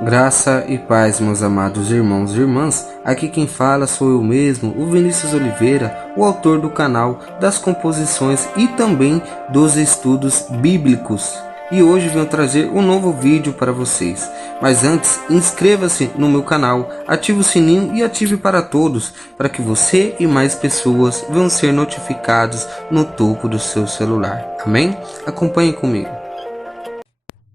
Graça e paz, meus amados irmãos e irmãs. Aqui quem fala sou eu mesmo, o Vinícius Oliveira, o autor do canal, das composições e também dos estudos bíblicos. E hoje venho trazer um novo vídeo para vocês. Mas antes, inscreva-se no meu canal, ative o sininho e ative para todos, para que você e mais pessoas venham ser notificados no topo do seu celular. Amém? Acompanhe comigo.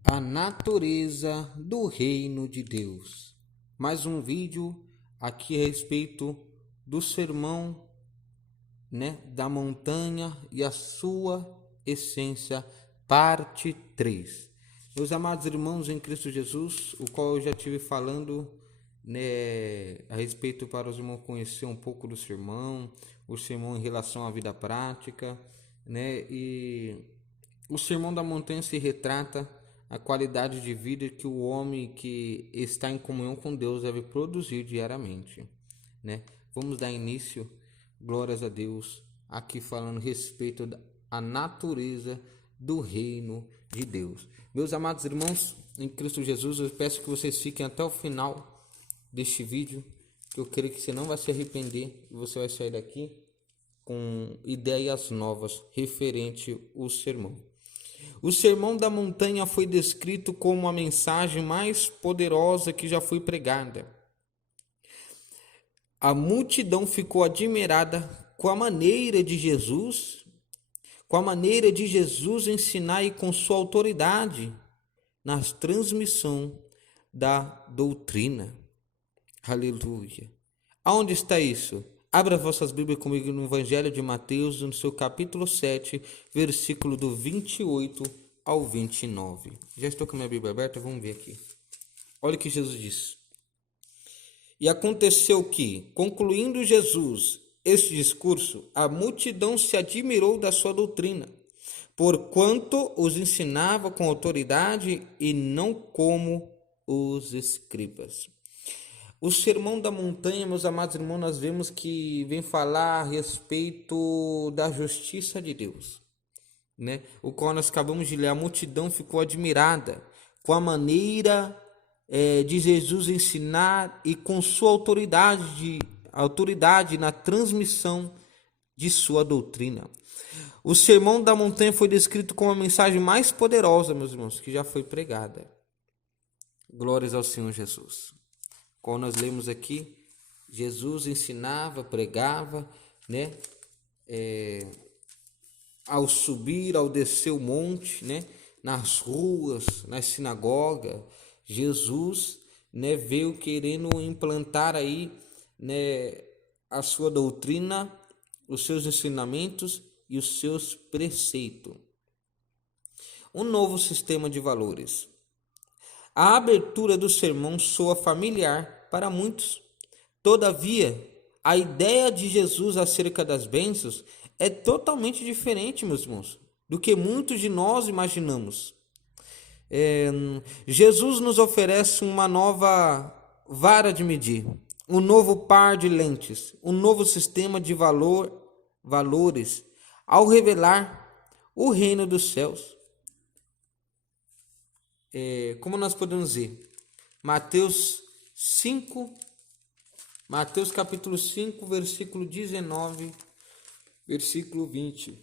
A natureza do reino de Deus. Mais um vídeo aqui a respeito do sermão, da montanha e a sua essência, parte 3. Meus amados irmãos em Cristo Jesus, o qual eu já estive falando a respeito para os irmãos conhecer um pouco do sermão, o sermão em relação à vida prática, e o sermão da montanha se retrata a qualidade de vida que o homem que está em comunhão com Deus deve produzir diariamente, Vamos dar início, glórias a Deus, aqui falando a respeito da natureza do reino de Deus. Meus amados irmãos em Cristo Jesus, eu peço que vocês fiquem até o final deste vídeo, que eu creio que você não vai se arrepender e você vai sair daqui com ideias novas referente ao sermão. O Sermão da Montanha foi descrito como a mensagem mais poderosa que já foi pregada. A multidão ficou admirada com a maneira de Jesus ensinar e com sua autoridade na transmissão da doutrina. Aleluia. Aonde está isso? Abra vossas Bíblias comigo no Evangelho de Mateus, no seu capítulo 7, versículo do 28 ao 29. Já estou com a minha Bíblia aberta, vamos ver aqui. Olha o que Jesus diz. E aconteceu que, concluindo Jesus este discurso, a multidão se admirou da sua doutrina, porquanto os ensinava com autoridade e não como os escribas. O Sermão da Montanha, meus amados irmãos, nós vemos que vem falar a respeito da justiça de Deus, O qual nós acabamos de ler. A multidão ficou admirada com a maneira de Jesus ensinar e com sua autoridade na transmissão de sua doutrina. O Sermão da Montanha foi descrito como a mensagem mais poderosa, meus irmãos, que já foi pregada. Glórias ao Senhor Jesus. Como nós lemos aqui, Jesus ensinava, pregava, ao subir, ao descer o monte, nas ruas, nas sinagogas, Jesus, veio querendo implantar aí, a sua doutrina, os seus ensinamentos e os seus preceitos. Um novo sistema de valores. A abertura do sermão soa familiar para muitos. Todavia, a ideia de Jesus acerca das bênçãos é totalmente diferente, meus irmãos, do que muitos de nós imaginamos. Jesus nos oferece uma nova vara de medir, um novo par de lentes, um novo sistema de valores, ao revelar o reino dos céus. Como nós podemos ver, Mateus capítulo 5, versículo 19, versículo 20.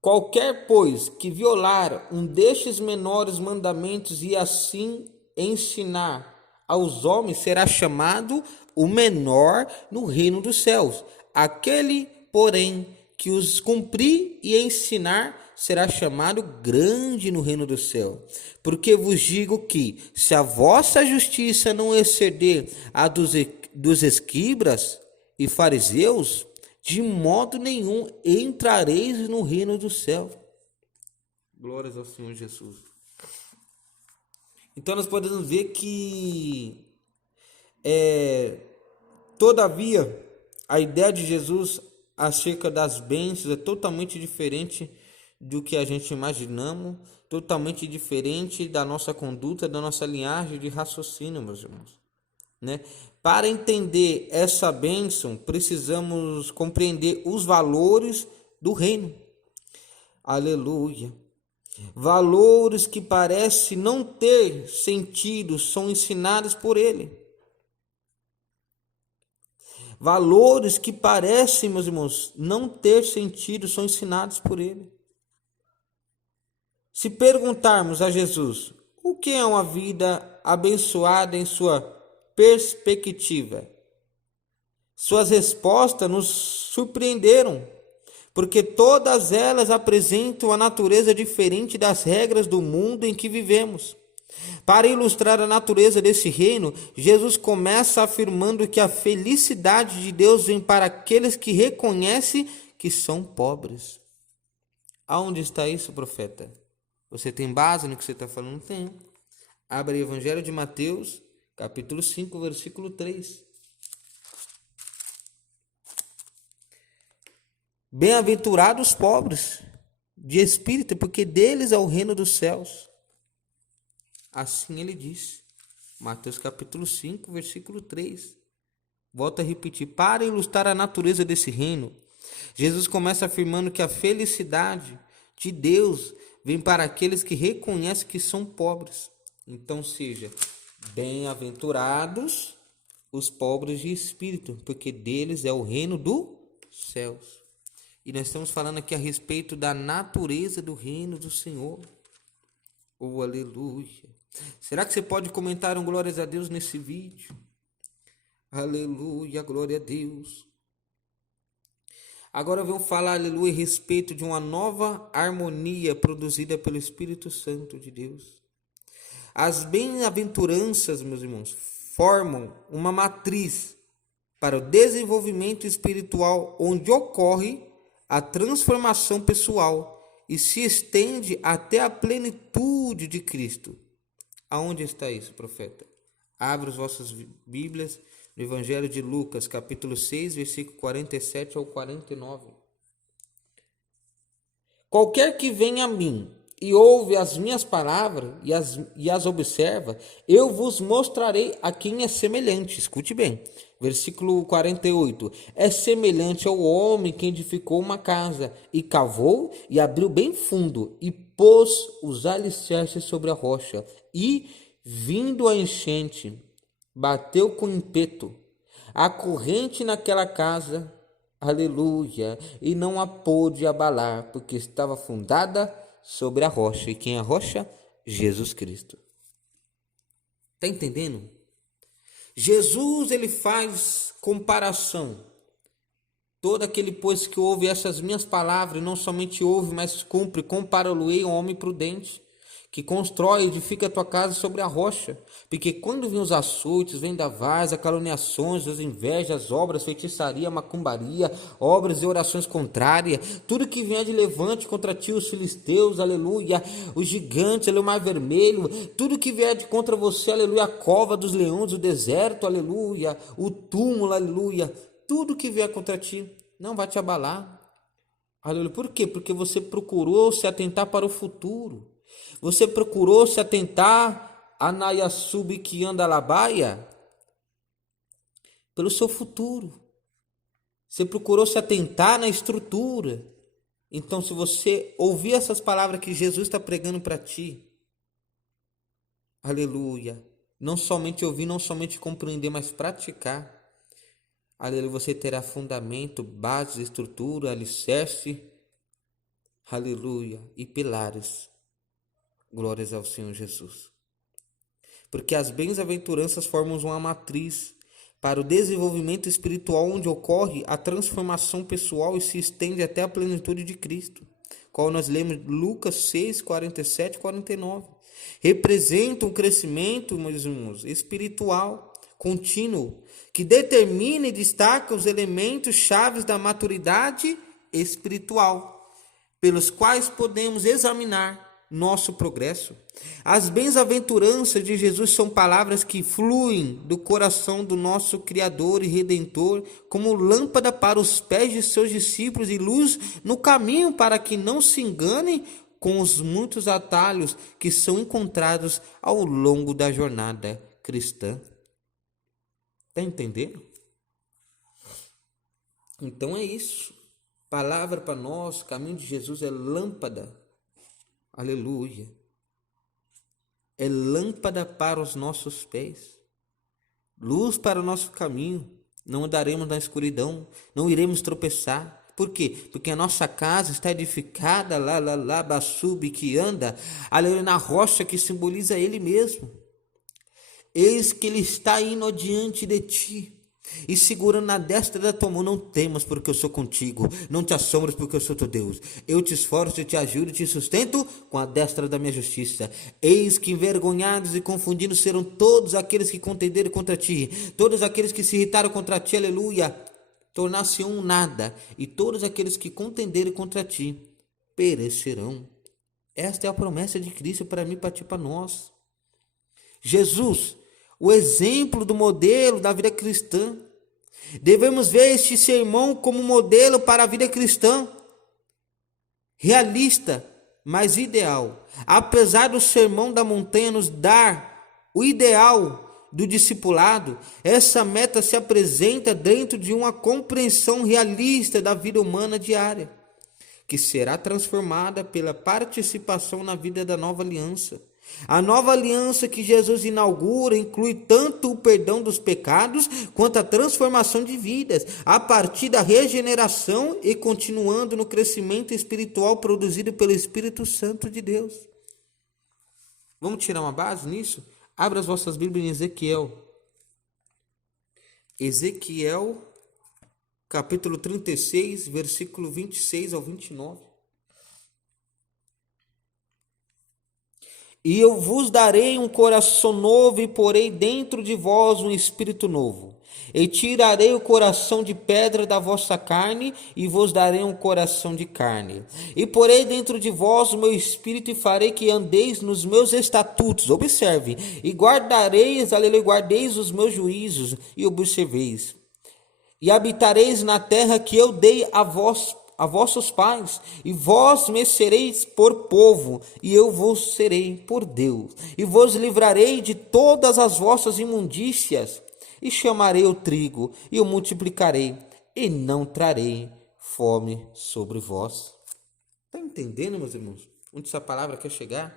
Qualquer, pois, que violar um destes menores mandamentos e assim ensinar aos homens, será chamado o menor no reino dos céus. Aquele, porém, que os cumprir e ensinar, será chamado grande no reino do céu. Porque vos digo que, se a vossa justiça não exceder a dos escribas e fariseus, de modo nenhum entrareis no reino do céu. Glórias ao Senhor Jesus. Então nós podemos ver que, todavia, a ideia de Jesus acerca das bênçãos é totalmente diferente do que a gente imaginamos, totalmente diferente da nossa conduta, da nossa linhagem de raciocínio, meus irmãos. Para entender essa bênção, precisamos compreender os valores do reino. Aleluia. Valores que parecem não ter sentido são ensinados por ele. Valores que parecem, meus irmãos, não ter sentido são ensinados por ele. Se perguntarmos a Jesus o que é uma vida abençoada em sua perspectiva, suas respostas nos surpreenderam, porque todas elas apresentam a natureza diferente das regras do mundo em que vivemos. Para ilustrar a natureza desse reino, Jesus começa afirmando que a felicidade de Deus vem para aqueles que reconhecem que são pobres. Aonde está isso, profeta? Você tem base no que você está falando? Tem. Abre o Evangelho de Mateus, capítulo 5, versículo 3. Bem-aventurados os pobres de espírito, porque deles é o reino dos céus. Assim ele diz. Mateus capítulo 5, versículo 3. Volto a repetir. Para ilustrar a natureza desse reino, Jesus começa afirmando que a felicidade de Deus vem para aqueles que reconhecem que são pobres. Então, seja, bem-aventurados os pobres de espírito, porque deles é o reino dos céus. E nós estamos falando aqui a respeito da natureza do reino do Senhor. Oh, aleluia. Será que você pode comentar um glórias a Deus nesse vídeo? Aleluia, glória a Deus. Agora vamos falar, aleluia, a respeito de uma nova harmonia produzida pelo Espírito Santo de Deus. As bem-aventuranças, meus irmãos, formam uma matriz para o desenvolvimento espiritual onde ocorre a transformação pessoal e se estende até a plenitude de Cristo. Aonde está isso, profeta? Abra as vossas Bíblias no Evangelho de Lucas, capítulo 6, versículo 47 ao 49. Qualquer que venha a mim e ouve as minhas palavras e as observa, eu vos mostrarei a quem é semelhante. Escute bem. Versículo 48. É semelhante ao homem que edificou uma casa e cavou e abriu bem fundo e pôs os alicerces sobre a rocha. E, vindo a enchente, bateu com ímpeto a corrente naquela casa, aleluia, e não a pôde abalar, porque estava fundada sobre a rocha. E quem é a rocha? Jesus Cristo. Está entendendo? Jesus, ele faz comparação. Todo aquele, pois, que ouve essas minhas palavras, não somente ouve, mas cumpre, compara-lo-ei ao homem prudente, que constrói e edifica a tua casa sobre a rocha. Porque quando vêm os açoites, vendavais, as caluniações, as invejas, as obras, feitiçaria, macumbaria, obras e orações contrárias, tudo que vier de levante contra ti, os filisteus, aleluia, os gigantes, aleluia, o mar vermelho, tudo que vier de contra você, aleluia, a cova dos leões, o deserto, aleluia, o túmulo, aleluia, tudo que vier contra ti não vai te abalar. Aleluia. Por quê? Porque você procurou se atentar para o futuro. Você procurou se atentar a Nayasub que anda labaia pelo seu futuro. Você procurou se atentar na estrutura. Então, se você ouvir essas palavras que Jesus está pregando para ti, aleluia, não somente ouvir, não somente compreender, mas praticar, aleluia, você terá fundamento, base, estrutura, alicerce, aleluia, e pilares. Glórias ao Senhor Jesus. Porque as bem-aventuranças formam uma matriz para o desenvolvimento espiritual onde ocorre a transformação pessoal e se estende até a plenitude de Cristo, qual nós lemos Lucas 6, 47 e 49. Representa um crescimento, meus irmãos, espiritual, contínuo, que determina e destaca os elementos chaves da maturidade espiritual, pelos quais podemos examinar nosso progresso. As bem-aventuranças de Jesus são palavras que fluem do coração do nosso Criador e Redentor como lâmpada para os pés de seus discípulos e luz no caminho para que não se enganem com os muitos atalhos que são encontrados ao longo da jornada cristã. Está entendendo? Então é isso. Palavra para nós, caminho de Jesus é lâmpada. aleluia, é lâmpada para os nossos pés, luz para o nosso caminho. Não andaremos na escuridão, não iremos tropeçar. Por quê? Porque a nossa casa está edificada, basube, que anda, aleluia, na rocha que simboliza Ele mesmo. Eis que Ele está indo diante de ti e segurando na destra da tua mão. Não temas, porque eu sou contigo. Não te assombres, porque eu sou teu Deus. Eu te esforço, eu te ajudo e te sustento com a destra da minha justiça. Eis que envergonhados e confundidos serão todos aqueles que contenderem contra ti, todos aqueles que se irritaram contra ti, aleluia, tornar-se um nada, e todos aqueles que contenderem contra ti perecerão. Esta é a promessa de Cristo para mim, para ti, para nós. Jesus, o exemplo do modelo da vida cristã. Devemos ver este sermão como modelo para a vida cristã, realista, mas ideal. Apesar do sermão da montanha nos dar o ideal do discipulado, essa meta se apresenta dentro de uma compreensão realista da vida humana diária, que será transformada pela participação na vida da nova aliança. A nova aliança que Jesus inaugura inclui tanto o perdão dos pecados quanto a transformação de vidas, a partir da regeneração e continuando no crescimento espiritual produzido pelo Espírito Santo de Deus. Vamos tirar uma base nisso? Abra as vossas Bíblias em Ezequiel. Ezequiel, capítulo 36, versículo 26 ao 29. E eu vos darei um coração novo, e porei dentro de vós um espírito novo. E tirarei o coração de pedra da vossa carne, e vos darei um coração de carne. E porei dentro de vós o meu espírito, e farei que andeis nos meus estatutos. Observe, e guardareis, aleluia, guardeis os meus juízos, e observeis. E habitareis na terra que eu dei a vossos pais, e vós me sereis por povo, e eu vos serei por Deus, e vos livrarei de todas as vossas imundícias, e chamarei o trigo, e o multiplicarei, e não trarei fome sobre vós. Está entendendo, meus irmãos, onde essa palavra quer chegar?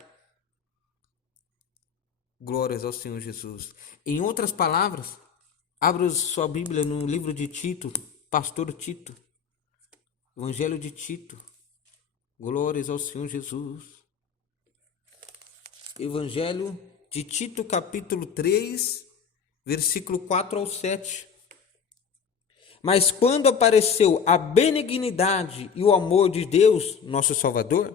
Glórias ao Senhor Jesus. Em outras palavras, abra sua Bíblia no livro de Tito, pastor Tito, Evangelho de Tito. Glórias ao Senhor Jesus. Evangelho de Tito, capítulo 3, versículo 4 ao 7. Mas quando apareceu a benignidade e o amor de Deus, nosso Salvador,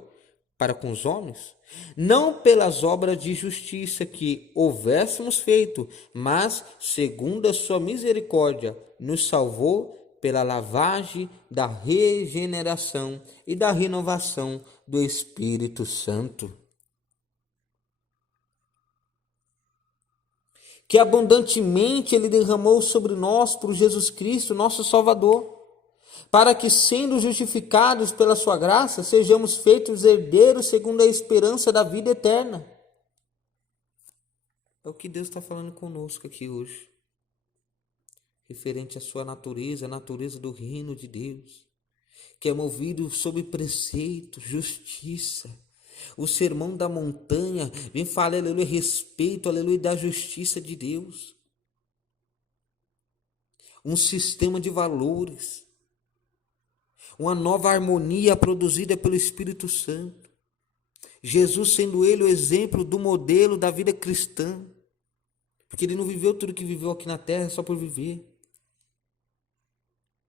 para com os homens, não pelas obras de justiça que houvéssemos feito, mas segundo a sua misericórdia, nos salvou pela lavagem da regeneração e da renovação do Espírito Santo, que abundantemente Ele derramou sobre nós por Jesus Cristo, nosso Salvador, para que, sendo justificados pela sua graça, sejamos feitos herdeiros segundo a esperança da vida eterna. É o que Deus está falando conosco aqui hoje, referente à sua natureza, a natureza do reino de Deus, que é movido sob preceito, justiça. O sermão da montanha vem falar, aleluia, a respeito, aleluia, da justiça de Deus. Um sistema de valores, uma nova harmonia produzida pelo Espírito Santo. Jesus sendo Ele o exemplo do modelo da vida cristã, porque Ele não viveu tudo que viveu aqui na terra só por viver.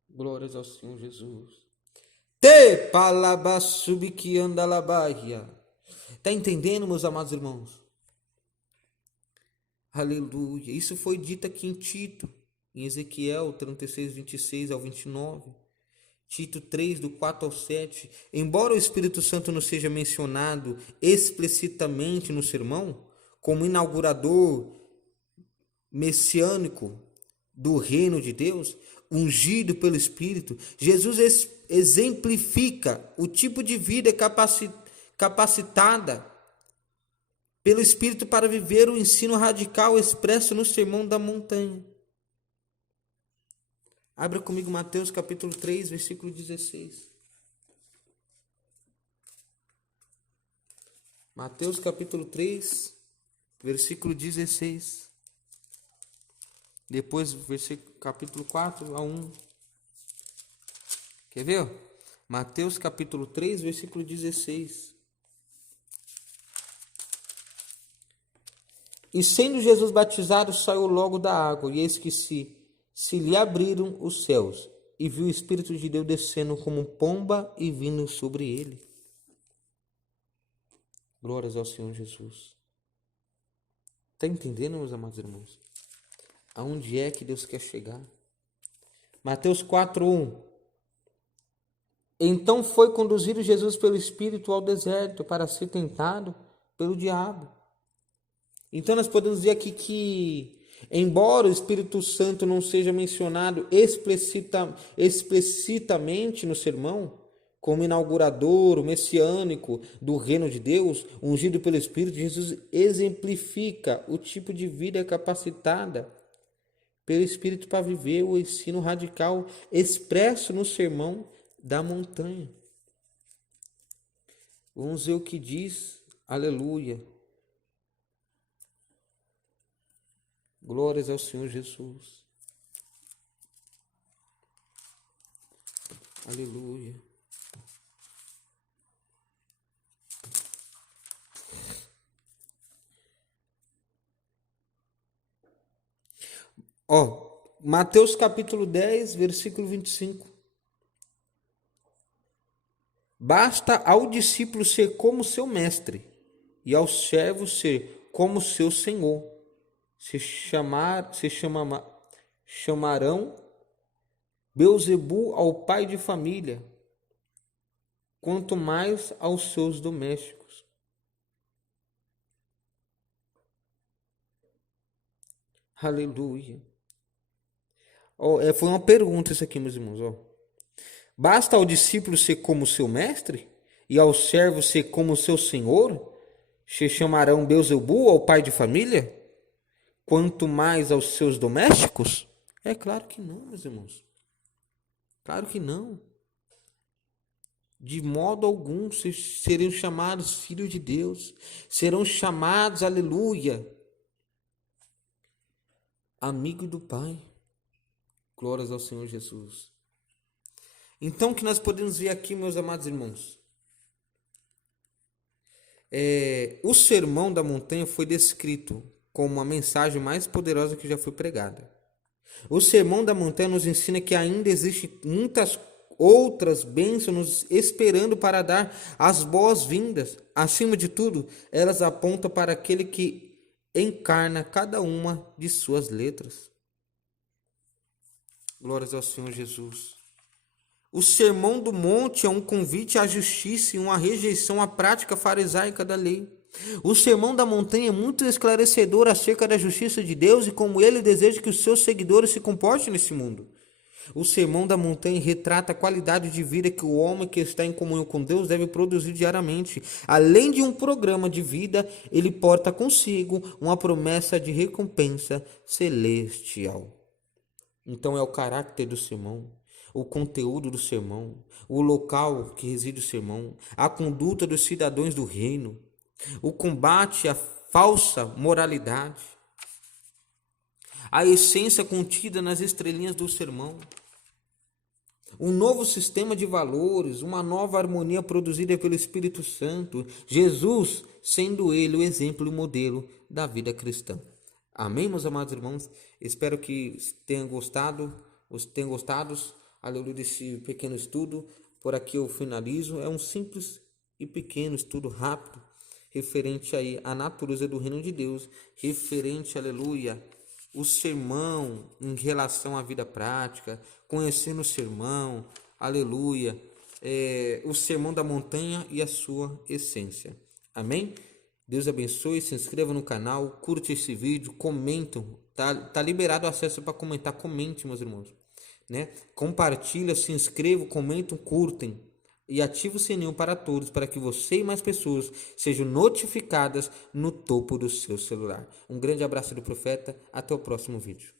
Glórias ao Senhor Jesus. Te palabassubi que anda labaia. Está entendendo, meus amados irmãos? Aleluia. Isso foi dito aqui em Tito, em Ezequiel 36, 26 ao 29. Tito 3, do 4 ao 7. Embora o Espírito Santo não seja mencionado explicitamente no sermão, como inaugurador messiânico do reino de Deus, ungido pelo Espírito, Jesus exemplifica o tipo de vida capacitada pelo Espírito para viver o ensino radical expresso no Sermão da Montanha. Abra comigo Mateus capítulo 3, versículo 16. Mateus capítulo 3, versículo 16. Depois, versículo capítulo 4 a 1. Quer ver? Mateus capítulo 3, versículo 16. E sendo Jesus batizado, saiu logo da água, e eis que se lhe abriram os céus, e viu o Espírito de Deus descendo como pomba e vindo sobre ele. Glórias ao Senhor Jesus. Está entendendo, meus amados irmãos? Aonde é que Deus quer chegar? Mateus 4:1. Então foi conduzido Jesus pelo Espírito ao deserto para ser tentado pelo diabo. Então nós podemos dizer aqui que, embora o Espírito Santo não seja mencionado explicitamente no sermão, como inaugurador, o messiânico do reino de Deus, ungido pelo Espírito, Jesus exemplifica o tipo de vida capacitada pelo Espírito para viver o ensino radical expresso no Sermão da Montanha. Vamos ver o que diz, aleluia. Glórias ao Senhor Jesus. Aleluia. Mateus capítulo 10, versículo 25. Basta ao discípulo ser como seu mestre, e ao servo ser como seu senhor. Chamarão Beelzebu ao pai de família, quanto mais aos seus domésticos. Aleluia. Foi uma pergunta isso aqui, meus irmãos. Basta ao discípulo ser como seu mestre, e ao servo ser como seu senhor? Se chamarão Beelzebu ao pai de família, quanto mais aos seus domésticos? É claro que não, meus irmãos. Claro que não. De modo algum serão chamados filhos de Deus. Serão chamados, aleluia, amigo do Pai. Glórias ao Senhor Jesus. Então, o que nós podemos ver aqui, meus amados irmãos? O Sermão da Montanha foi descrito como a mensagem mais poderosa que já foi pregada. O Sermão da Montanha nos ensina que ainda existem muitas outras bênçãos nos esperando para dar as boas-vindas. Acima de tudo, elas apontam para aquele que encarna cada uma de suas letras. Glórias ao Senhor Jesus. O Sermão do Monte é um convite à justiça e uma rejeição à prática farisaica da lei. O Sermão da Montanha é muito esclarecedor acerca da justiça de Deus e como ele deseja que os seus seguidores se comportem nesse mundo. O Sermão da Montanha retrata a qualidade de vida que o homem que está em comunhão com Deus deve produzir diariamente. Além de um programa de vida, ele porta consigo uma promessa de recompensa celestial. Então é o caráter do sermão, o conteúdo do sermão, o local que reside o sermão, a conduta dos cidadãos do reino, o combate à falsa moralidade, a essência contida nas estrelinhas do sermão, um novo sistema de valores, uma nova harmonia produzida pelo Espírito Santo, Jesus sendo ele o exemplo e o modelo da vida cristã. Amém, meus amados irmãos? Espero que tenham gostado, aleluia, desse pequeno estudo. Por aqui eu finalizo. É um simples e pequeno estudo rápido, referente aí à natureza do reino de Deus, referente, aleluia, o sermão em relação à vida prática, conhecendo o sermão, aleluia, o Sermão da Montanha e a sua essência. Amém? Deus abençoe, se inscreva no canal, curte esse vídeo, comentam, tá liberado o acesso para comentar, comente, meus irmãos, né? Compartilha, se inscreva, comentam, curtem e ative o sininho para todos, para que você e mais pessoas sejam notificadas no topo do seu celular. Um grande abraço do profeta, até o próximo vídeo.